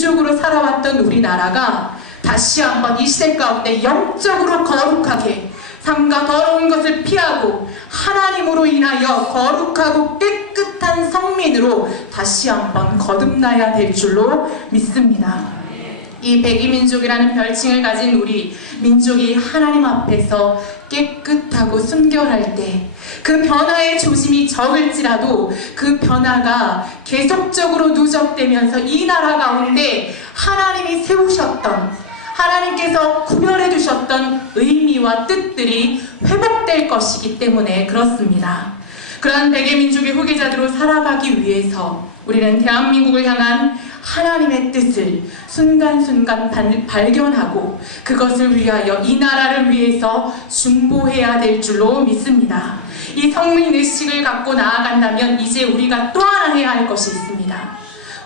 민족으로 살아왔던 우리나라가 다시 한번 이 시대 가운데 영적으로 거룩하게 삼가 더러운 것을 피하고 하나님으로 인하여 거룩하고 깨끗한 성민으로 다시 한번 거듭나야 될 줄로 믿습니다. 이 백이민족이라는 별칭을 가진 우리 민족이 하나님 앞에서 깨끗하고 순결할 때 그 변화의 조짐이 적을지라도 그 변화가 계속적으로 누적되면서 이 나라 가운데 하나님이 세우셨던, 하나님께서 구별해 두셨던 의미와 뜻들이 회복될 것이기 때문에 그렇습니다. 그러한 백의 민족의 후계자들로 살아가기 위해서 우리는 대한민국을 향한 하나님의 뜻을 순간순간 발견하고 그것을 위하여 이 나라를 위해서 중보해야 될 줄로 믿습니다. 이 성민 의식을 갖고 나아간다면 이제 우리가 또 하나 해야 할 것이 있습니다.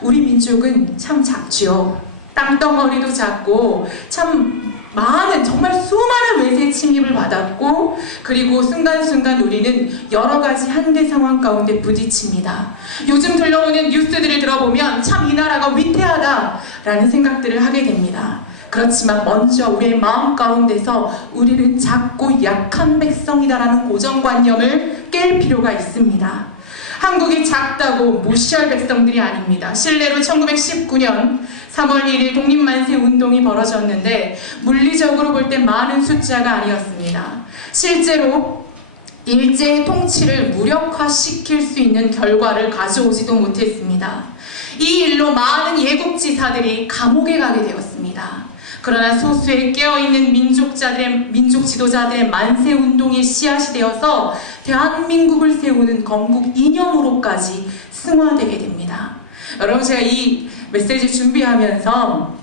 우리 민족은 참 작지요. 땅덩어리도 작고 참 많은, 정말 수많은 외세 침입을 받았고, 그리고 순간순간 우리는 여러 가지 한대 상황 가운데 부딪힙니다. 요즘 들려오는 뉴스들을 들어보면 참 이 나라가 위태하다라는 생각들을 하게 됩니다. 그렇지만 먼저 우리의 마음 가운데서 우리는 작고 약한 백성이다라는 고정관념을 깰 필요가 있습니다. 한국이 작다고 무시할 백성들이 아닙니다. 실례로 1919년 3월 1일 독립만세 운동이 벌어졌는데 물리적으로 볼 때 많은 숫자가 아니었습니다. 실제로 일제의 통치를 무력화시킬 수 있는 결과를 가져오지도 못했습니다. 이 일로 많은 예국지사들이 감옥에 가게 되었습니다. 그러나 소수의 깨어있는 민족 지도자들의 만세운동의 씨앗이 되어서 대한민국을 세우는 건국 이념으로까지 승화되게 됩니다. 여러분, 제가 이 메시지 준비하면서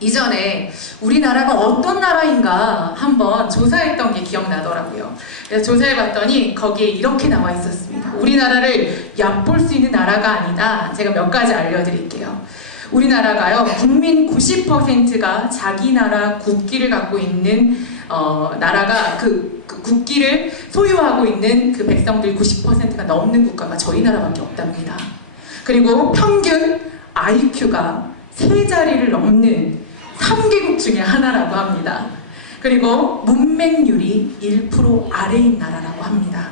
이전에 우리나라가 어떤 나라인가 한번 조사했던 게 기억나더라고요. 그래서 조사해봤더니 거기에 이렇게 나와 있었습니다. 우리나라를 얕볼 수 있는 나라가 아니다. 제가 몇 가지 알려드릴게요. 우리나라가요, 국민 90%가 자기 나라 국기를 갖고 있는 나라가 그 국기를 소유하고 있는 그 백성들 90%가 넘는 국가가 저희 나라밖에 없답니다. 그리고 평균 IQ가 3자리를 넘는 3개국 중에 하나라고 합니다. 그리고 문맹률이 1% 아래인 나라라고 합니다.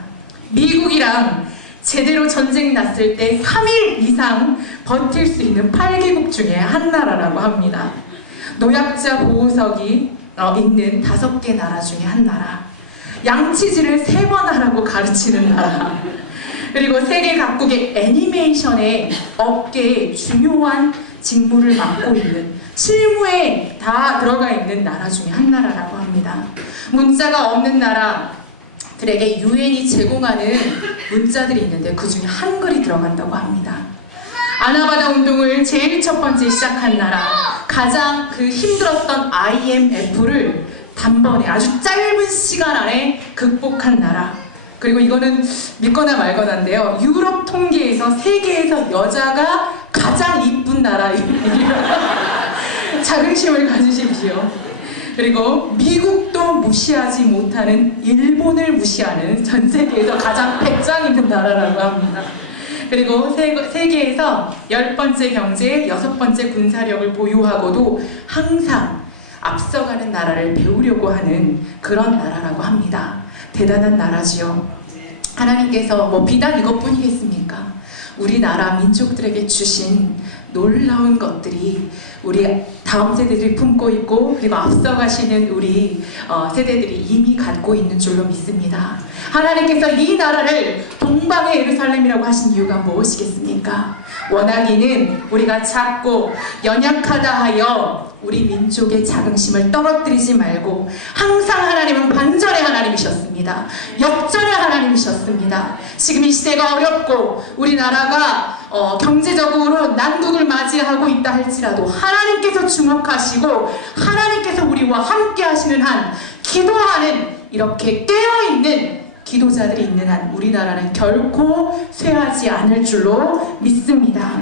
미국이랑 제대로 전쟁 났을 때 3일 이상 버틸 수 있는 8개국 중에 한 나라라고 합니다. 노약자 보호석이 있는 5개 나라 중에 한 나라. 양치질을 3번 하라고 가르치는 나라. 그리고 세계 각국의 애니메이션의 업계에 중요한 직무를 맡고 있는, 실무에 다 들어가 있는 나라 중에 한 나라라고 합니다. 문자가 없는 나라들에게 유엔이 제공하는 문자들이 있는데 그 중에 한글이 들어간다고 합니다. 아나바다 운동을 제일 첫 번째 시작한 나라, 가장 그 힘들었던 IMF를 단번에 아주 짧은 시간 안에 극복한 나라. 그리고 이거는 믿거나 말거나인데요, 유럽 통계에서 세계에서 여자가 가장 이쁜 나라입니다. 자긍심을 가지십시오. 그리고 미국도 무시하지 못하는 일본을 무시하는 전 세계에서 가장 배짱 있는 나라라고 합니다. 그리고 세계에서 10번째 경제, 6번째 군사력을 보유하고도 항상 앞서가는 나라를 배우려고 하는 그런 나라라고 합니다. 대단한 나라지요. 하나님께서 비단 이것뿐이겠습니까? 우리나라 민족들에게 주신 놀라운 것들이 우리 다음 세대들이 품고 있고, 그리고 앞서가시는 우리 세대들이 이미 갖고 있는 줄로 믿습니다. 하나님께서 이 나라를 동방의 예루살렘이라고 하신 이유가 무엇이겠습니까? 원하기는 우리가 작고 연약하다 하여 우리 민족의 자긍심을 떨어뜨리지 말고 항상 하나님은 반전의 하나님이셨습니다. 역전의 하나님이셨습니다. 지금 이 시대가 어렵고 우리나라가 경제적으로 난국을 맞이하고 있다 할지라도 하나님께서 주목하시고 하나님께서 우리와 함께 하시는 한, 기도하는, 이렇게 깨어있는 기도자들이 있는 한 우리나라는 결코 쇠하지 않을 줄로 믿습니다.